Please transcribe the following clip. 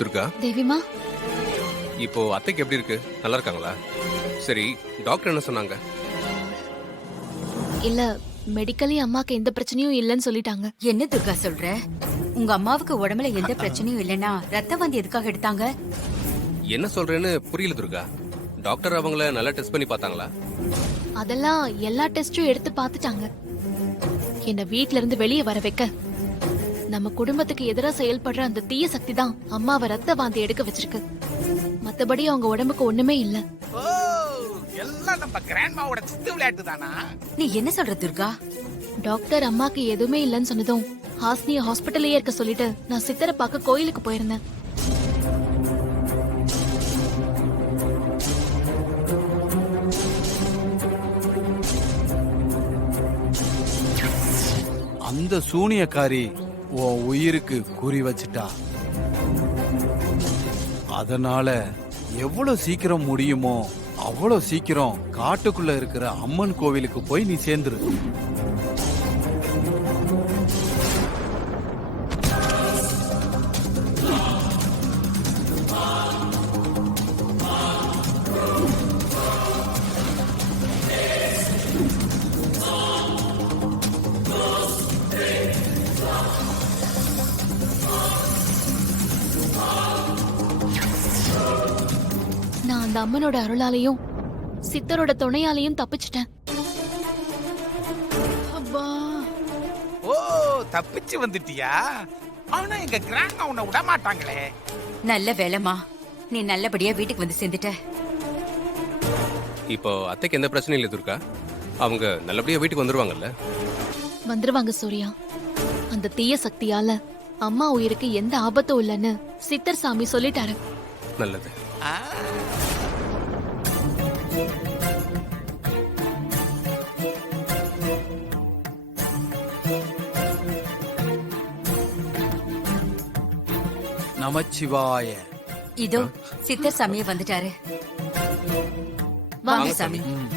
துர்கா, தேவிமா, இப்போ அத்தைக்கு எப்படி இருக்கு? நல்லா இருக்காங்களா? சரி, டாக்டர் என்ன சொன்னாங்க? இல்ல மெடிக்கலி அம்மாக்கு எந்த பிரச்சனையும் இல்லைன்னு சொல்லிட்டாங்க. என்ன துர்கா சொல்ற? உங்க அம்மாவுக்கு உடம்புல எந்த பிரச்சனையும் இல்லனா ரத்த வாந்தி எதுக்காக எடுத்தாங்க? என்ன சொல்றேன்னு புரியல துர்கா. டாக்டர் அவங்கள நல்லா டெஸ்ட் பண்ணி பார்த்தாங்களா? அதெல்லாம் எல்லா டெஸ்டும் எடுத்து பார்த்துட்டாங்க. என்ன வீட்ல இருந்து வெளியே வர வைக்க நம்ம குடும்பத்துக்கு எதிரா செயல்படுற அந்த தீய சக்தி தான் அம்மாவை ரத்த வாந்தி எடுக்க வச்சிருக்கு. மத்தபடி அவங்க உடம்புக்கு ஒண்ணுமே இல்ல. ஓ, எல்லாம் நம்ம கிராண்ட்மாவோட சித்து விளையாட்டு தானா? நீ என்ன சொல்ற துர்கா? டாக்டர் அம்மாக்கு எதுவுமே இல்லைன்னு சொன்னதும் ஹாஸ்னிய ஹாஸ்பிட்டல்லயே இருக்க சொல்லிட்டு நான் சித்தரை பார்க்க கோயிலுக்கு போயிருந்தேன். அந்த சூனியக்காரி உன் உயிருக்கு குறி வச்சிட்டா. அதனால எவ்வளவு சீக்கிரம் முடியுமோ அவ்வளவு சீக்கிரம் காட்டுக்குள்ள இருக்கிற அம்மன் கோவிலுக்கு போய் நீ சேர்ந்துரு. நான் அந்த அம்மனோட அருளாலையும் சித்தரோட துணையாலையும் தப்பிச்சிட்டேன். அப்பா, ஓ, தப்பிச்சு வந்துட்டியா? ஆனா எங்க கிராண்ட்மா உன்னை விட மாட்டாங்களே. நல்ல வேலைமா, நீ நல்லபடியா வீட்டுக்கு வந்து சேர்ந்துட்ட. இப்போ அத்தைக்கு எந்த பிரச்சனையும் இல்லை துர்கா. அவங்க நல்லபடியா வீட்டுக்கு வந்துருவாங்கல்ல? வந்துருவாங்க சூர்யா. அந்த தீய சக்தியால அம்மா உயிருக்கு எந்த ஆபத்தும் இல்லைன்னு சித்தர் சாமி சொல்லிட்டாரு. நல்லது. ஆ, நமச்சிவாய. இதோ சித்தர் சாமியே வந்துட்டாரு. வாங்க வாங்க சாமி. ம்.